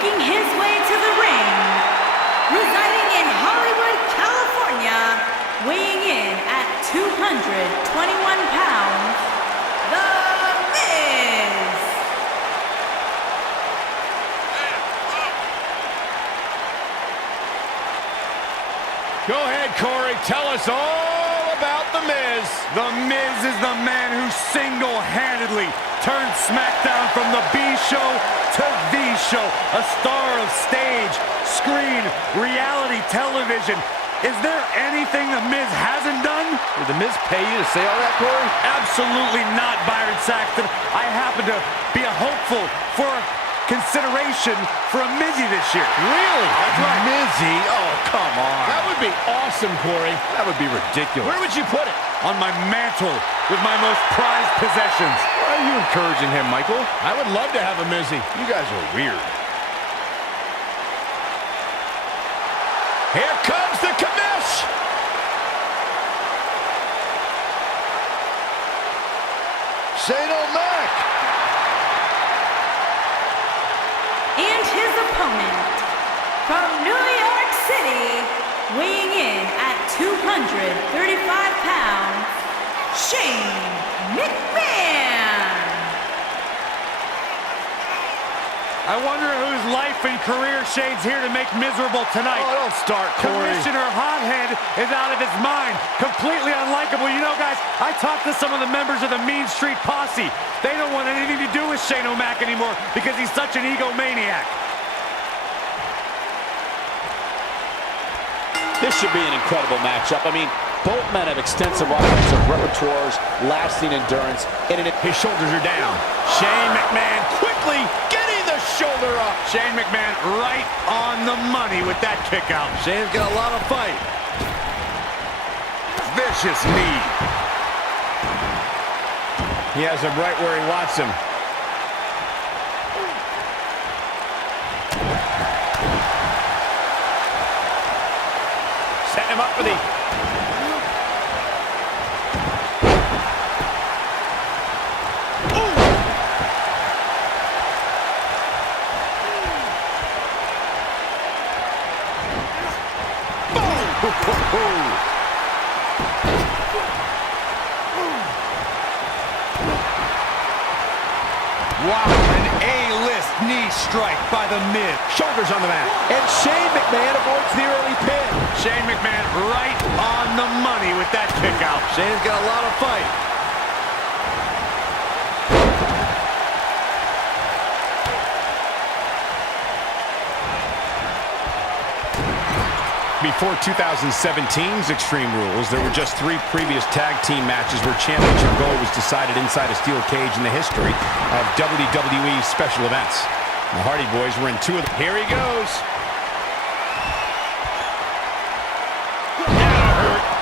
making his way to the ring, residing in Hollywood, California, weighing in at 221 pounds, The Miz. Go ahead, Corey. Tell us all about The Miz. The Miz is the man who single-handedly turned SmackDown from the B show to the show. A star of stage, screen, reality television. Is there anything The Miz hasn't done? Did The Miz pay you to say all that, Corey? Absolutely not, Byron Saxton. I happen to be a hopeful for consideration for a Mizzy this year. Really? That's right. Mizzy? Oh, come on. That would be awesome, Corey. That would be ridiculous. Where would you put it? On my mantle with my most prized possessions. Why are you encouraging him, Michael? I would love to have a Mizzy. You guys are weird. Here comes the commish! Shane O'Mac! And his opponent, from New York City, weighing in at 235 pounds, Shane McMahon. I wonder whose life and career Shane's here to make miserable tonight. Oh, don't start, Corey. Commissioner Hothead is out of his mind. Completely unlikable. You know, guys, I talked to some of the members of the Mean Street Posse. They don't want anything to do with Shane O'Mac anymore because he's such an egomaniac. This should be an incredible matchup. I mean, both men have extensive offensive repertoires, lasting endurance, and his shoulders are down. Shane McMahon quickly getting the shoulder up. Shane McMahon right on the money with that kick out. Shane's got a lot of fight. Vicious knee. He has him right where he wants him. Setting him up for the... Wow, an A-list knee strike by The Miz. Shoulders on the mat. And Shane McMahon avoids the early pin. Shane McMahon right on the money with that kick out. Shane's got a lot of fight. Before 2017's Extreme Rules, there were just 3 previous tag team matches where championship gold was decided inside a steel cage in the history of WWE special events. The Hardy Boys were in 2 of them. Here he goes.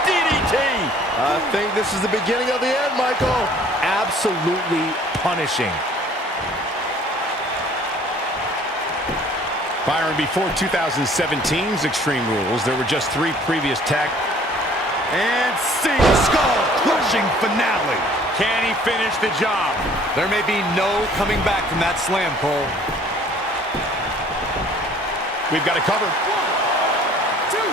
DDT. I think this is the beginning of the end, Michael. Absolutely punishing. Byron, before 2017's Extreme Rules, there were just 3 previous tag... And single skull-crushing finale. Can he finish the job? There may be no coming back from that slam, Cole. We've got it covered.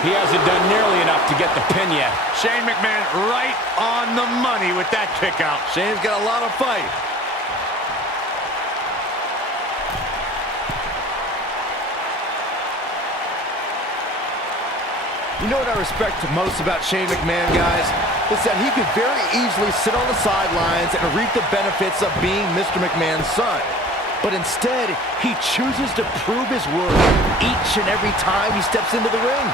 1, 2. He hasn't done nearly enough to get the pin yet. Shane McMahon right on the money with that kick out. Shane's got a lot of fight. You know what I respect most about Shane McMahon, guys? Is that he could very easily sit on the sidelines and reap the benefits of being Mr. McMahon's son. But instead, he chooses to prove his worth each and every time he steps into the ring.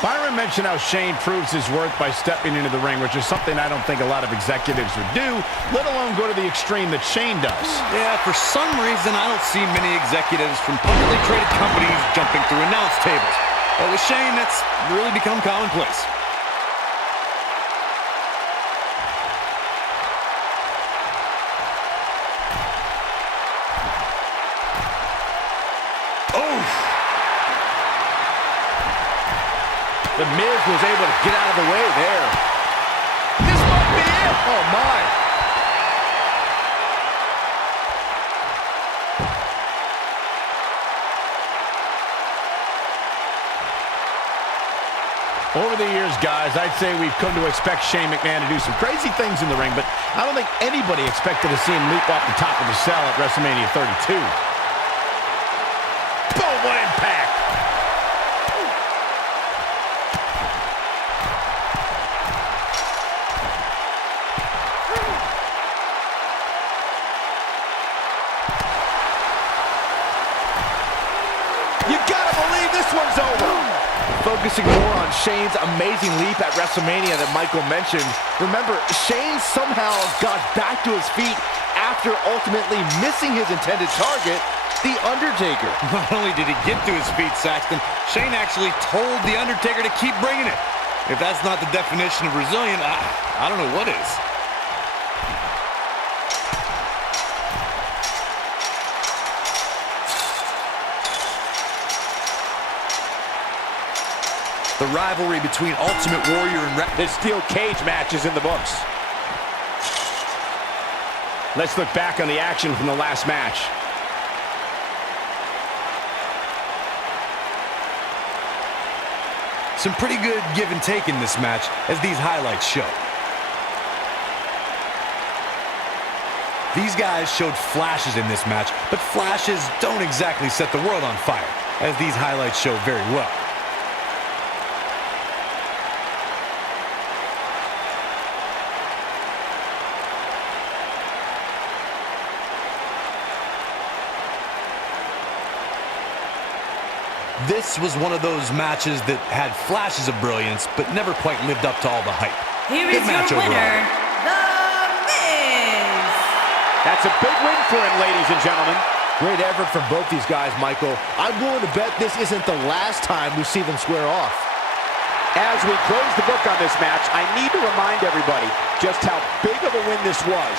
Byron mentioned how Shane proves his worth by stepping into the ring, which is something I don't think a lot of executives would do, let alone go to the extreme that Shane does. Yeah, for some reason, I don't see many executives from publicly traded companies jumping through announce tables. But with Shane, that's really become commonplace. The Miz was able to get out of the way there. This might be it. Oh, my. Over the years, guys, I'd say we've come to expect Shane McMahon to do some crazy things in the ring, but I don't think anybody expected to see him leap off the top of the cell at WrestleMania 32. Boom, what impact! You gotta believe this one's over. Focusing more on Shane's amazing leap at WrestleMania that Michael mentioned. Remember, Shane somehow got back to his feet after ultimately missing his intended target, The Undertaker. Not only did he get to his feet, Saxton, Shane actually told The Undertaker to keep bringing it. If that's not the definition of resilient, I don't know what is. The rivalry between Ultimate Warrior and This steel cage match is in the books. Let's look back on the action from the last match. Some pretty good give and take in this match, as these highlights show. These guys showed flashes in this match, but flashes don't exactly set the world on fire, as these highlights show very well. This was one of those matches that had flashes of brilliance, but never quite lived up to all the hype. Here is your winner, The Miz. That's a big win for him, ladies and gentlemen. Great effort from both these guys, Michael. I'm willing to bet this isn't the last time we see them square off. As we close the book on this match, I need to remind everybody just how big of a win this was.